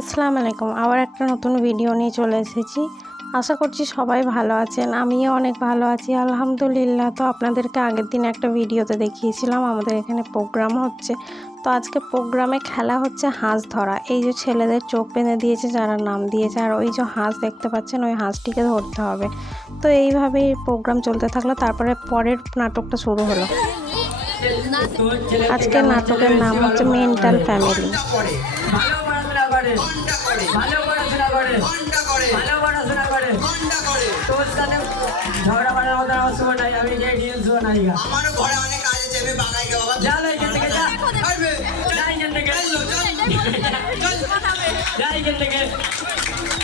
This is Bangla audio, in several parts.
আসসালামু আলাইকুম। আবার একটা নতুন ভিডিও নিয়ে চলে এসেছি। আশা করছি সবাই ভালো আছেন। আমিও অনেক ভালো আছি। আলহামদুলিল্লাহ, তো আপনাদেরকে আগের দিন একটা ভিডিওতে দেখিয়েছিলাম। আমাদের এখানে প্রোগ্রাম হচ্ছে। তো আজকে প্রোগ্রামে খেলা হচ্ছে হাঁস ধরা। এই যে ছেলেদের চোখ বেঁধে দিয়েছে, যারা নাম দিয়েছে, আর ওই যে হাঁস দেখতে পাচ্ছেন, ওই হাঁসটিকে ধরতে হবে। তো এইভাবেই প্রোগ্রাম চলতে থাকল। তারপরে পরের নাটকটা শুরু হলো। আজকের নাটকের নাম হচ্ছে মেন্টাল ফ্যামিলি করে। ভালো পড়াশোনা করে। ভালো পড়াশোনা করে। তোর সাথে ঝগড়া করার মতো আমার সময় নাই আমি গিয়ে রিলস বানাই আমারও ঘরে অনেক কাজ আছে আমি বাগাই গে বাবা। যা লাই এখান থেকে যা আসবে যা এখান থেকে। যা এখান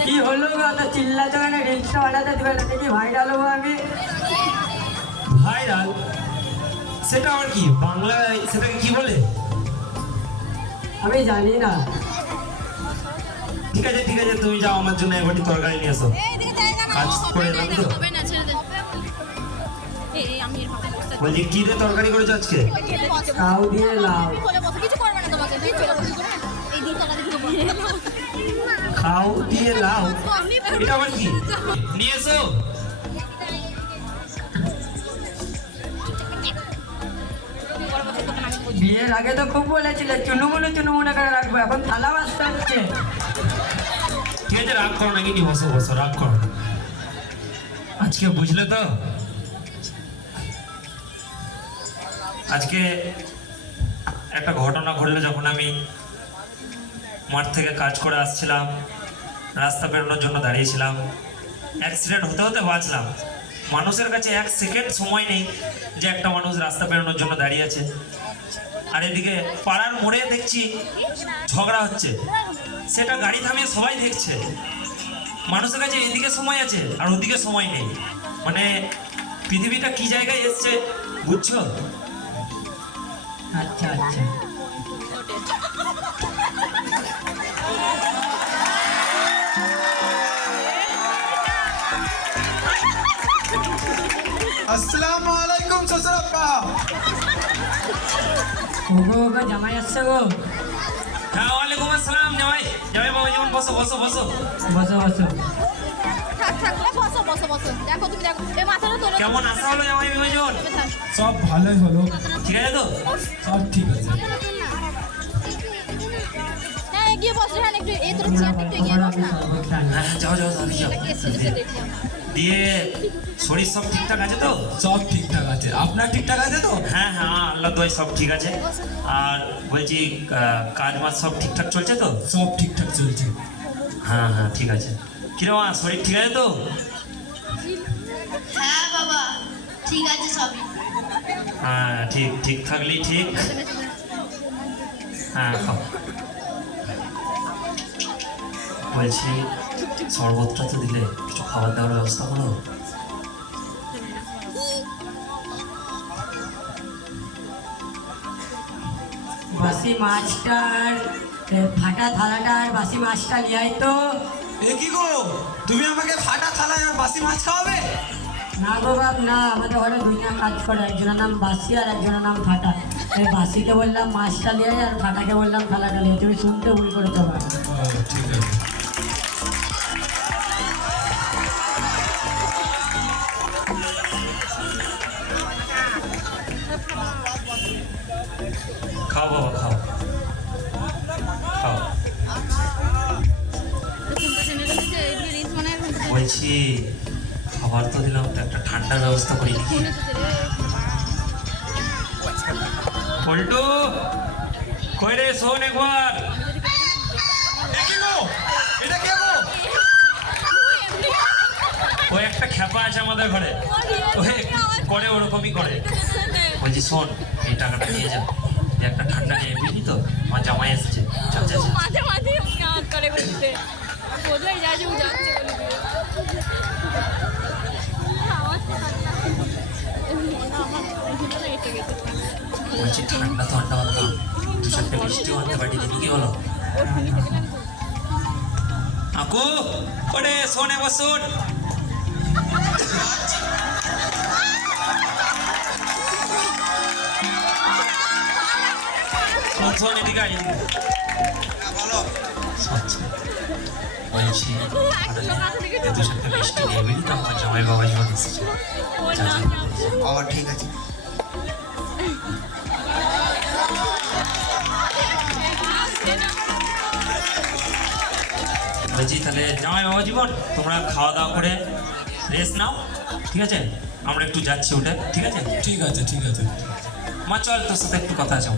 কি হলো গো তো চিল্লাতে মানে রিলসটা বানাতে দিবে না দেখি ভাইরাল হব আমি ভাইরাল সেটা আবার কি বাংলায় সেটাকে কি বলে আমি জানি না ঠিক আছে ঠিক আছে তুমি যাও আমার জন্য একবারটি তরকারি নিয়ে এসো কাজ করে এলাম তো বলছি কি রে তরকারি করেছ আজকে কাউ দিয়ে লাউ খাও দিয়ে লাউ এটা আবার কি? নিয়ে এসো বিয়ের আগে তো খুব বলেছিলে, চুনুমুনু চুনুমুনু করে রাখব, এখন থালা বাজতে হচ্ছে। ঠিক আছে, রাগ করো নাকি নি বসো বসো, রাগ করো আজকে বুঝলে তো? আজকে একটা ঘটনা ঘটলো যখন আমি মাঠ থেকে কাজ করে আসছিলাম। রাস্তা বেরোনোর জন্য দাঁড়িয়েছিলাম। অ্যাক্সিডেন্ট হতে হতে বাঁচলাম। মানুষের কাছে এক সেকেন্ড সময় নেই যে একটা মানুষ রাস্তা বেরোনোর জন্য দাঁড়িয়ে আছে। আর এদিকে পাড়ার মোড়ে দেখছি ঝগড়া হচ্ছে। সেটা গাড়ি থামিয়ে সবাই দেখছে। মানুষের কাছে এদিকে সময় আছে আর ওদিকে সময় নেই। মানে পৃথিবীটা কি জায়গায় এসছে বুঝছ? আচ্ছা আচ্ছা। আসসালামু আলাইকুম শ্বশুর আব্বা ওগো ওগো জামাই আসছে গো। হ্যাঁ ওয়ালাইকুম আসসালাম জামাই। জামাই বাবা যেমন বসো বসো বসো। বসো বসো। থাক থাক বসো বসো বসো দেখো তুমি দেখো। এই মাথাটা তোলো। কেমন আসা হলো জামাই বিভাজন? সব ভালোই হলো। ঠিক আছে তো? সব ঠিক আছে। হ্যাঁ এগিয়ে বস রেহান একটু এই তোর চেয়ারটা একটু এগিয়ে বস না। হ্যাঁ যাও যাও যাও। দিয়ে শরীর সব ঠিকঠাক আছে তো? সব ঠিকঠাক আছে। আপনার ঠিকঠাক আছে তো? হ্যাঁ হ্যাঁ আল্লাহ দোয়াই সব ঠিক আছে। আর বলছি কাজ মাজ সব ঠিকঠাক চলছে তো? সব ঠিকঠাক চলছে। হ্যাঁ হ্যাঁ ঠিক আছে। কিরম শরীর ঠিক আছে তো? হ্যাঁ বাবা ঠিক আছে সবই। হ্যাঁ ঠিক ঠিক থাকলেই ঠিক। হ্যাঁ খাও বলছি শরবতটা তো দিলে কিছু খাবার দাবার ব্যবস্থা করো। বাসি মাছটার ফাটা থালাটার বাসি মাছটা নিয়ে আয় তো। এ কি গো? তুমি আমাকে ফাটা থালা আর বাসি মাছ খাওয়াবে? না গো বাপ না আমাদের ঘরে দুইটা কাজ করে। একজনের নাম বাসি আর একজনের নাম ফাটা। এই বাসিকে বললাম মাছটা নিয়ে আর ফাটাকে বললাম থালাটা নিয়ে তুমি শুনতে ভুল করেছ তোমার ঠিক আছে। বলছি খাবার তো দিলাম, তো একটা ঠান্ডার ব্যবস্থা করি। নাকি পল্টু, কই রে, শোন একবার। কি কে ওই একটা খ্যাপা আছে আমাদের ঘরে। করে ওরকমই করে বলছি, শোন, এই টাকাটা নিয়ে যা। একটা ঠান্ডা নিয়ে বুঝলি তো? আমার জামাই এসেছে। চল। মাঝে মাঝে করে বলতে বোঝাই যায় যে যাচ্ছে বলছি ঠান্ডা তো আনতে পারলাম দু চারটে মিষ্টিও আনতে পারি দিদি কি হলো? আকু ওরে শোনে বসুন শোন। শোন এদিকে আয়। বলো। শোন। বলছি মিষ্টি নিয়ে তো আমার জামাই বাবা এসেছে। ও ঠিক আছে। বলছি তাহলে জামাই বাবা জীবন তোমরা খাওয়া দাওয়া করে রেস্ট নাও ঠিক আছে? আমরা একটু যাচ্ছি ওটা ঠিক আছে? ঠিক আছে ঠিক আছে। মা চল তোর সাথে একটু কথা আছে।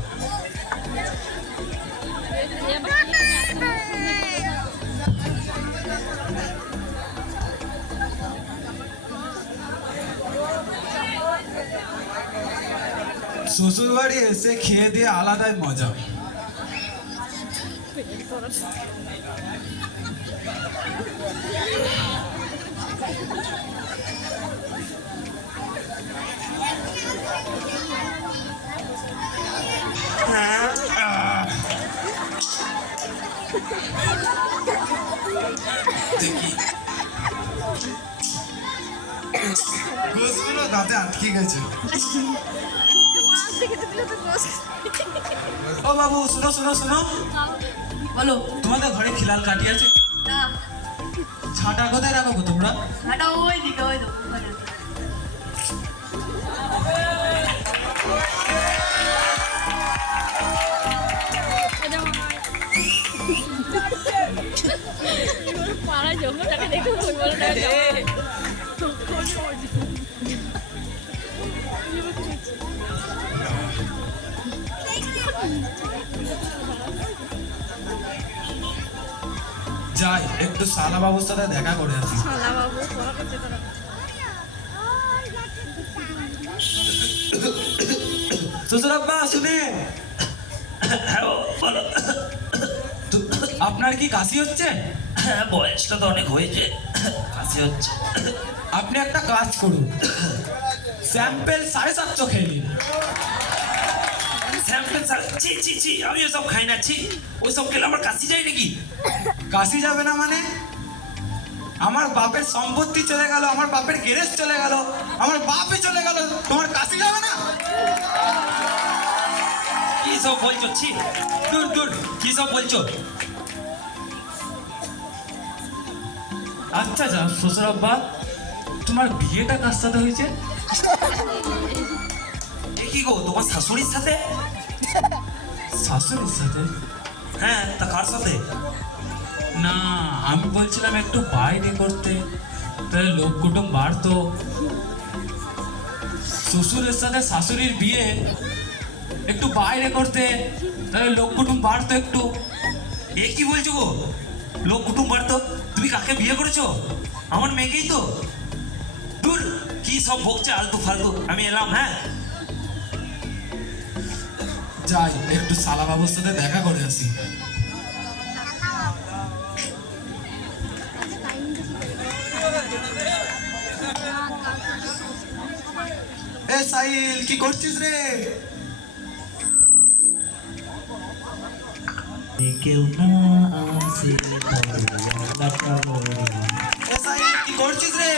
শ্বশুর বাড়ি এসে খেয়ে দিয়ে আলাদাই মজা। দেখি। গোসগুলো দাঁতে আটকে গেছে। ও বাবু শুনো শুনো শুনো। বলো তোমাদের ঘরে খিলাল কাটি আছে? না। ছাটা কোথায় রাখো গো তোমরা? হাঁটা ওই দিকে ওই তো। পাড়ায় জঙ্গল দেখে ওই বলে যাই একটু সালা বাবুর সাথে দেখা করে আসি। বাবু শ্বশুর আব্বা শুনে। হ্যাঁ বলো। আপনার কি কাশি হচ্ছে? হ্যাঁ বয়সটা তো অনেক হয়েছে। কাশি হচ্ছে। আপনি একটা কাজ করুন। স্যাম্পেল সাড়ে সাতশো খেয়ে নিন। স্যাম্পেল ছি ছি ছি আমি ওসব খাই না ছি ওইসব খেলে আমার কাশি যায় নাকি কাশি যাবে না মানে আমার বাপের সম্পত্তি চলে গেল আমার বাপের গ্যারেজ চলে গেল আমার বাপই চলে গেল তোমার কাশি যাবে না কি সব বলছো ছি দূর দূর কি সব বলছো আচ্ছা যা শ্বশুর আব্বা তোমার বিয়েটা কার সাথে হয়েছে কি গো, তোমার শাশুড়ির সাথে? শাশুড়ির সাথে? হ্যাঁ তা কার সাথে? না, আমি বলছিলাম একটু বাইরে করতে। তাহলে লোক কুটুম বাড়তো। শ্বশুরের সাথে শাশুড়ির বিয়ে। একটু বাইরে করতে। তাহলে লোক কুটুম বাড়তো একটু। এ কি বলছো গো? লোক কুটুম বাড়তো? তুমি কাকে বিয়ে করেছ? আমার মেয়েকেই তো। দূর, কি সব ভোগছে আলতু ফালতু? আমি এলাম হ্যাঁ? যাই একটু সালা বাবুর সাথে দেখা করে আসি। এ সাইল কি করছিস রে? কেউ না আসে এ সাইল কি করছিস রে?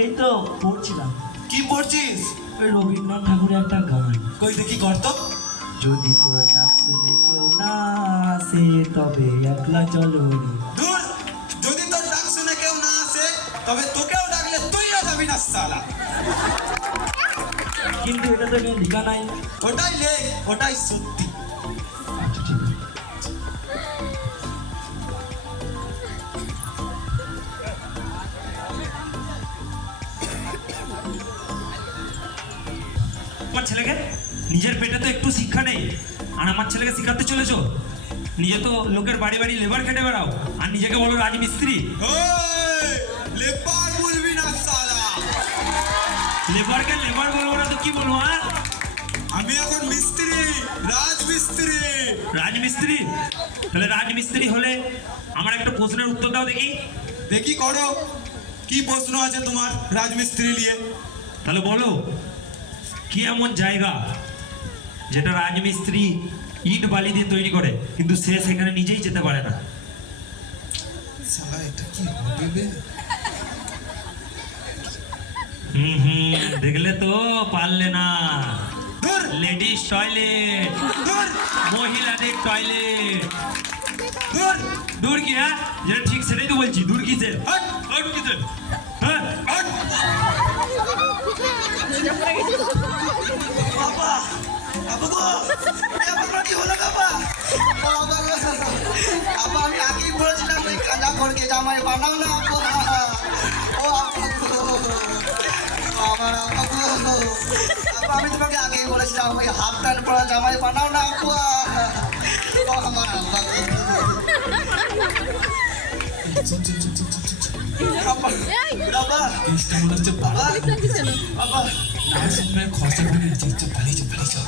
এই তো পড়ছিলাম। কি পড়ছিস? রবীন্দ্রনাথ ঠাকুরের একটা গান। কই দেখি করতো? যদি তোর ডাক শুনে কেউ না আসে তবে একলা চলো নি দূর যদি তোর ডাক শুনে কেউ না আসে তবে তোকেও ডাকলে তুইও যাবি না সালা। কিন্তু এটা তো এখানে লেখা নাই। ওটাই লে ওটাই সত্যি। একটু শিক্ষা নেই। আর আমার ছেলেকে শিখাতে চলেছো? নিজে তো লোকের বাড়ি বাড়ি লেবার খেটে বেড়াও। আর নিজেকে বলো রাজমিস্ত্রি। লেপার বলবি না সালা। লেবারকে লেবার বলব না তো কি বলব হ্যাঁ? আমি এখন মিস্ত্রি রাজমিস্ত্রি। রাজমিস্ত্রি? তাহলে রাজমিস্ত্রি হলে আমার একটা প্রশ্নের উত্তর দাও দেখি। দেখি করো। কি প্রশ্ন আছে তোমার রাজমিস্ত্রি নিয়ে? তাহলে বলো কি এমন জায়গা যেটা রাজমিস্ত্রি ইট বালি দিয়ে তৈরি করে কিন্তু সে সেখানে নিজেই যেতে পারে না? হুম হুম দেখলে তো পারলে না। লেডিস টয়লেট মহিলাদের টয়লেট ধুর, দূর কি হ্যাঁ? যেটা ঠিক সেটাই তো বলছি দূর কিসের? হাট, দূর কিসের? হ্যাঁ কি হলো বাবা বাবা গো আপা আমি আগেই বলেছিলাম ওই কাঁচা করকে জামাই বানাও না আপা ও আপা আমার আপা গো আমি তোমাকে আগেই বলেছিলাম ওই হাফ প্যান্ট পরা জামাই বানাও না আপা ও আমার মনে খরচা করে পালিয়ে পালিয়ে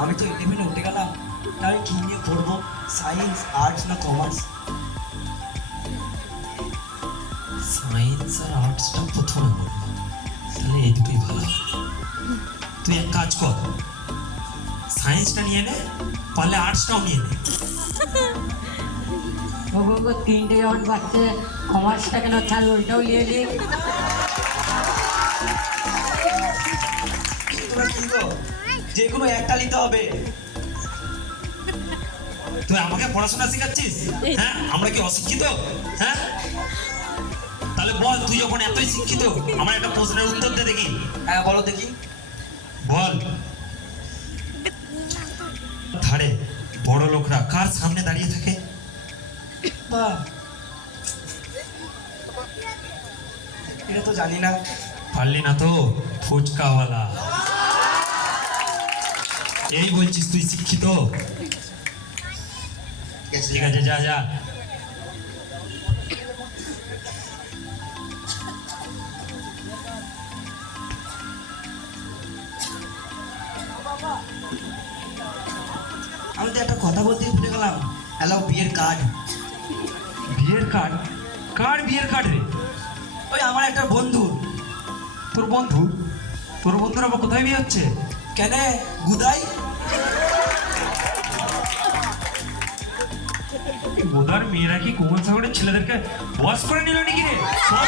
আমি তো ইলেভেনে উঠে গেলাম। তাই কি নিয়ে পড়ব সায়েন্স আর্টস না কমার্স সায়েন্স আর আর্টসটা প্রথমে পড়ব তাহলে এই দুটোই ভালো তুই এক কাজ কর। সায়েন্সটা নিয়ে নে পারলে আর্টসটাও নিয়ে নে। ওগো তিনটে যখন পাচ্ছে কমার্সটা কেন ছাড় ওইটাও নিয়ে নিই তোমরা কি গো? যে কোনো একটা নিতে হবে। তুই আমাকে পড়াশোনা শেখাচ্ছিস? হ্যাঁ? আমরা কি অশিক্ষিত? হ্যাঁ? তাহলে বল তুই যখন এতই শিক্ষিত আমার একটা প্রশ্নের উত্তর দে দেখি। হ্যাঁ বলো দেখি। বল। ধারে বড় লোকরা কার সামনে দাঁড়িয়ে থাকে? এটা তো জানি না। পারলি না তো ফুচকাওয়ালা। এই বলছিস তুই শিক্ষিত ঠিক আছে যা যা আমি তো একটা কথা বলতে ভুলে গেলাম। হ্যালো বিয়ের কার্ড বিয়ের কার্ড কার বিয়ের কার্ড রে? ওই আমার একটা বন্ধু। তোর বন্ধু? তোর বন্ধুর আবার কোথায় বিয়ে হচ্ছে? কেন? গুদাই? বোধার মেয়েরা কি কোমল সাগরের ছেলেদেরকে বস করে নিল নাকি রে? সব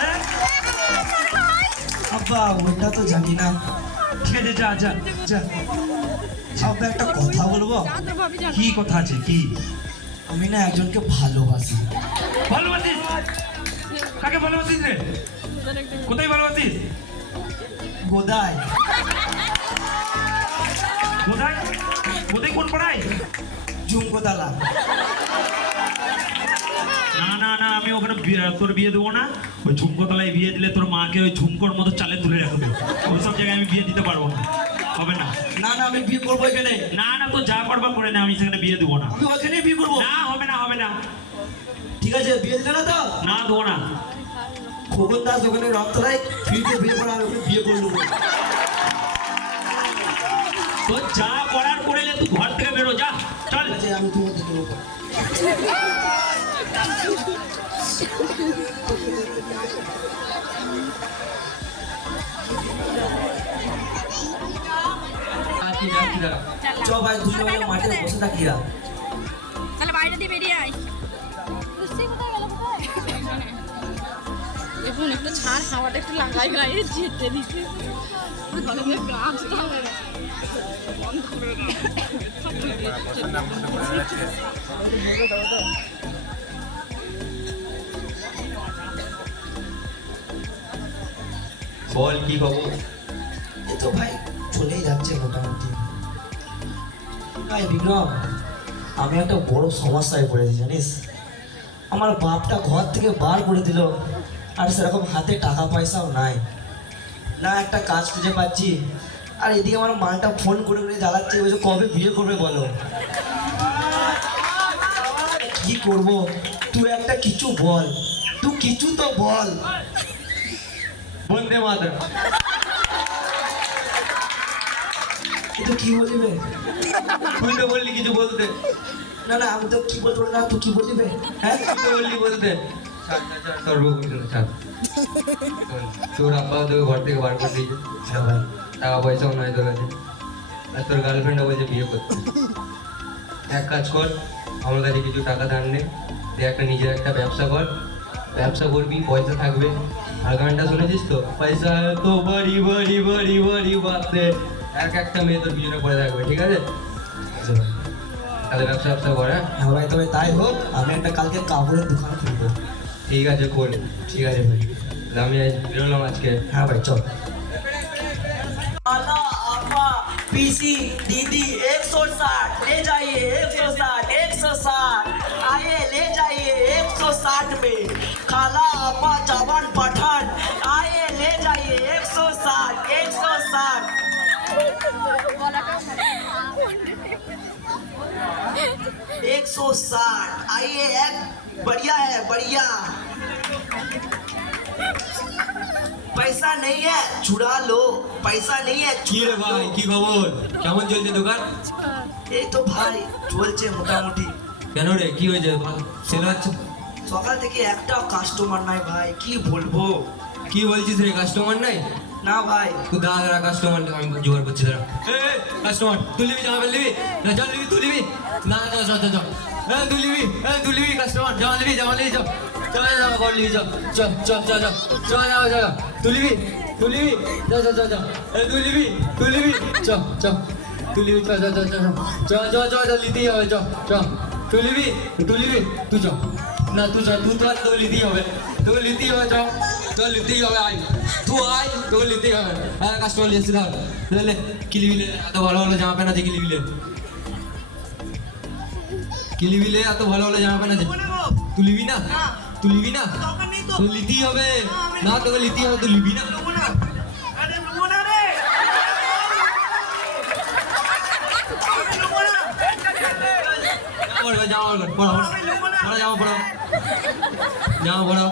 হ্যাঁ? আব্বা, ওটা তো জানি না। ঠিক আছে, যা যা যা। আব্বা, একটা কথা বলব? কি কথা আছে, কি? আমি না একজনকে ভালোবাসি। ভালোবাসিস? কাকে ভালোবাসিস রে? কোথায় ভালোবাসিস? গোদাই কোথায় কোথায় কোন পাড়ায়? ঝুমকোতলা না না না আমি ওখানে তোর বিয়ে দেবো না। ওই ঝুমকোতলায় বিয়ে দিলে তোর মাকে ওই ঝুমকোর মতো চালে তুলে রাখবে ওইসব জায়গায় আমি বিয়ে দিতে পারব না। হবে না? না না আমি বিয়ে করব এখানে। না না তো যা করবা করে না আমি সেখানে বিয়ে দেবো না। আমি ওখানে বিয়ে করব। না হবে না হবে না। ঠিক আছে বিয়ে দিলে না তো? না দেবো না। খোকন দাস ওখানে রক্তরাই ফ্রিতে বিয়ে করে আমি ওখানে বিয়ে করব তো যা করার করে তুই ঘর থেকে বেরো যা। আমি তোমাদের দেবো। তাহলে বাইরে দিয়ে বেরিয়ে আয়। এখন একটু ছাড় হাওয়াটা একটু লাগাই গায়ে যেতে দিচ্ছে গাছ বল, কি খবর? এই তো ভাই চলেই যাচ্ছে মোটামুটি। ভাই বিক্রম আমি একটা বড় সমস্যায় পড়েছি, জানিস? আমার বাপটা ঘর থেকে বার করে দিল, আর সেরকম হাতে টাকা পয়সাও নাই। না একটা কাজ খুঁজে পাচ্ছি আর এদিকে আমার মালটা ফোন করে করে জ্বালাচ্ছে বলছে কবে বিয়ে করবে বলো? কি করব? তুই একটা কিছু বল। তুই কিছু তো বল। বন্দে মাতরম। এটা কি বলিবে? তুই তো বললি কিছু বলতে। না না আমি তো কি বলতে না তুই কি বলিবে? হ্যাঁ? তুই তো বললি বলতে। তোর আব্বা তোকে ঘর থেকে বার করে দিয়েছে। ভাই। টাকা পয়সাও নয় তোর কাছে। আর তোর গার্লফ্রেন্ডও বলছে বিয়ে করতে। এক কাজ কর আমার কাছে কিছু টাকা ধার নে তুই একটা নিজের একটা ব্যবসা কর। ব্যবসা করবি পয়সা থাকবে। আর গানটা শুনেছিস তো? পয়সা তো বড়ি বাড়ি বাড়ি বাড়ি বাতে এক একটা মেয়ে তোর পিছনে পড়ে থাকবে ঠিক আছে? তাহলে ব্যবসা ব্যবসা কর হ্যাঁ? হ্যাঁ ভাই তবে তাই হোক আমি একটা কালকে কাপড়ের দোকান খুলবো। ঠিক আছে খোল। ঠিক আছে ভাই। আমি বেরোলাম আজকে। হ্যাঁ ভাই চল। अला आफा पीसी, दीदी, एक सौ साठ, ले जाइए, एक सौ साठ, एक सौ साठ। आइए, ले जाइए, एक सौ साठ में। खाला आफा चवन पठान। आइए, ले जाइए, एक सौ साठ, एक सौ साठ। एक सौ साठ। आइए बढ़िया है, बढ़िया। পয়সা নেই হ্যাঁ চুড়া লো পয়সা নেই কি রে ভাই কি খবর? কেমন চলছে দোকান? এই তো ভাই চলছে মোটামুটি। কেন রে কি হয়েছে? সেল হচ্ছে? সকাল থেকে একটাও কাস্টমার নাই ভাই কি বলব? কি বলছিস রে কাস্টমার নাই? না ভাই। তুই দাঁড়া দাঁড়া কাস্টমার আমি জোগাড় করছি দাঁড়া। কাস্টমার তুই নিবি জামা নিবি? না জল নিবি তুই লিবি না না যাও যাও যাও তুই নিবি তুই নিবি কাস্টমার জামা নিবি জামা নিবি যাও চল জামা কর নিবি চল চল চল চল চল যাও চল চল চল এই তুই নিবি তুই নিবি চল চল তুই নিবি চল চল চল চল চল চল চল চল হবে চল চল তুই নিবি তুই চল না তুই চল তুই তো আর তোকে নিতেই হবে তোকে নিতেই হবে চল তোকে নিতেই হবে আয় তুই আয় তোকে নিতেই হবে হ্যাঁ কাস্টমার লিখছি ধর লে কিলিবিলে এত ভালো ভালো জামা প্যান্ট আছে কিলিবিলে কিলিবিলে এত ভালো ভালো জামা প্যান্ট আছে তুই নিবি না? তুই নিবি না তোকে নিতেই হবে না তোকে নিতেই হবে তুই নিবি না জামা পড়ো, জামা পড়ো, পড়ো, পড়ো। পড়ো, জামা পড়ো। জামা পড়ো।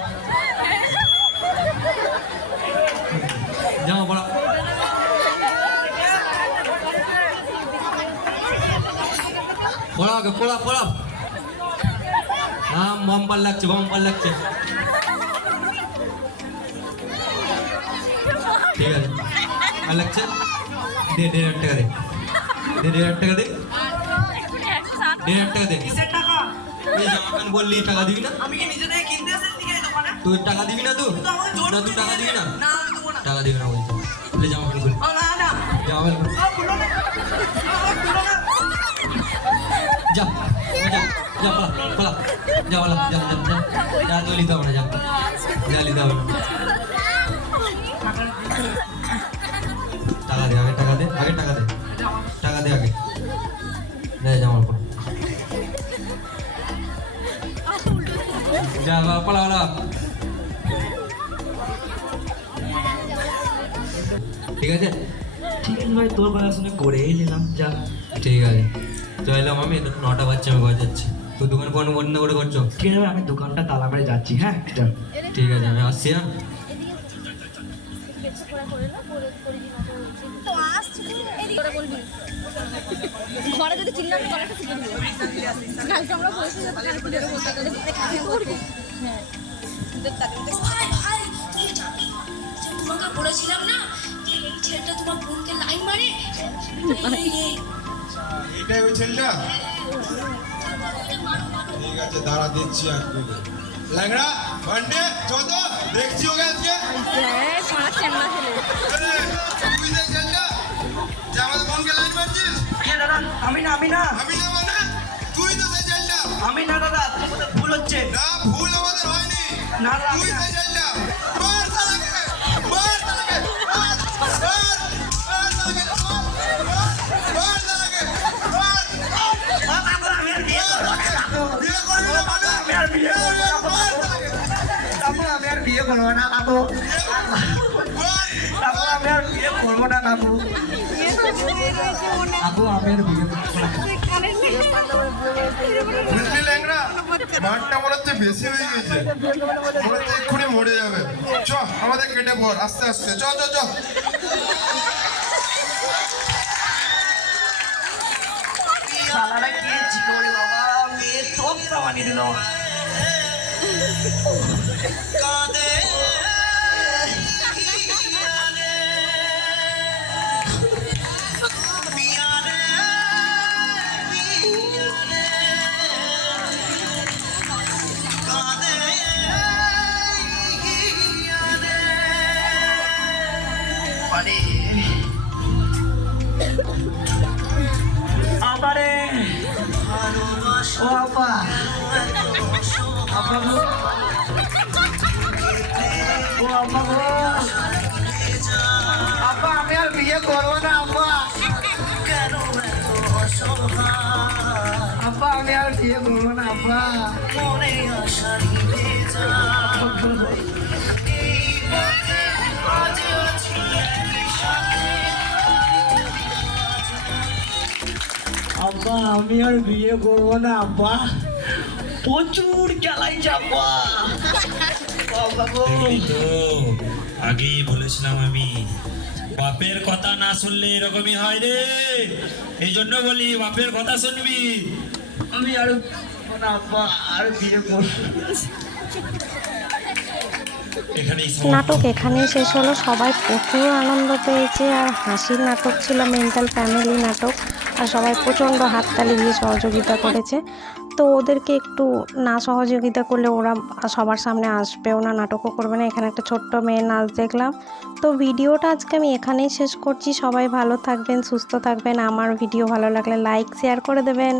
জামা পড়ো। পড়ো আগে, পড়ো, পড়ো। হ্যাঁ বাম্পার লাগছে বাম্পার লাগছে। ঠিক আছে। আর লাগছে? দে দেড় হাজার টাকা দে। দে দেড় হাজার টাকা দে। দেড় হাজার টাকা দে। এই জামা প্যান্ট বললি টাকা দিবি না? তুই টাকা দিবি না তুই? না তুই টাকা দিবি না? টাকা দিবি না বলছি। জামা প্যান্ট খুল জামা প্যান্ট যা যা যা যা যা তো লিতে হবে না যা না টাকা দে আগে টাকা দে আগে টাকা দে। টাকা দে আগে। দে পর যা পালা ঠিক আছে? ঠিক আছে ভাই তোর কথা শুনে করেই নিলাম যা। ঠিক আছে। তো এলাম আমি নটা বাচ্চা আমি ঘরে যাচ্ছি। তো দোকান কোন বন্ধ করে করছ? ঠিক আছে আমি দোকানটা তালা মেরে যাচ্ছি হ্যাঁ? ঠিক আছে আমি আসছি হ্যাঁ? ঘরে যদি চিল্লাতে শিখে কালকে আমরা কালকে করবি হ্যাঁ ভাই ভাই তুমি জানো যে তোমাকে বলেছিলাম না এই ছেলেটা তোমার বোনকে লাইন মারে এই, এই, এটাই ওই ছেলেটা? ঠিক আছে দাঁড়া দিচ্ছি আজকে ল্যাংড়া ভান্ডে চত দেখছি ওকে আজকে। হ্যাঁ, আমি না আমি না আমি না। মানে তুই তো সেই আমি না দাদা ভুল হচ্ছে। না ভুল আমাদের হয়নি। না তুই সেই করব না কাকু। কাকু আমি আর বিয়ে করব না কাকু। কাকু আমি আর বিয়ে বুঝলি ল্যাংড়া? মাঠটা মনে হচ্ছে বেশি হয়ে গেছে। মনে হচ্ছে এক্ষুনি মরে যাবে। চ আমাদের কেটে পড় আস্তে আস্তে। চ চ চ। শালারা কে ছিল বাবা মেয়ে তোপটা বানিয়ে দিল আবারে। ও আপা আপা আপা আমি আর বিয়ে করব না আপা আমি আর বিয়ে করব না, আব্বা। আমি আর বিয়ে করব না, আব্বা। প্রচুর দেখলি তো আগেই বলেছিলাম আমি, বাপের কথা না শুনলে এরকমই হয় রে। এই জন্য বলি, বাপের কথা শুনবি। আমি আর। নাটক এখানেই শেষ হলো। সবাই প্রচুর আনন্দ পেয়েছে আর হাসির নাটক ছিল মেন্টাল ফ্যামিলি নাটক। আর সবাই প্রচণ্ড হাততালি দিয়ে সহযোগিতা করেছে। তো ওদেরকে একটু না সহযোগিতা করলে ওরা সবার সামনে আসবেও না, নাটকও করবে না। এখানে একটা ছোট্ট মেয়ে নাচ দেখলাম। তো ভিডিওটা আজকে আমি এখানেই শেষ করছি। সবাই ভালো থাকবেন, সুস্থ থাকবেন। আমার ভিডিও ভালো লাগলে লাইক শেয়ার করে দেবেন।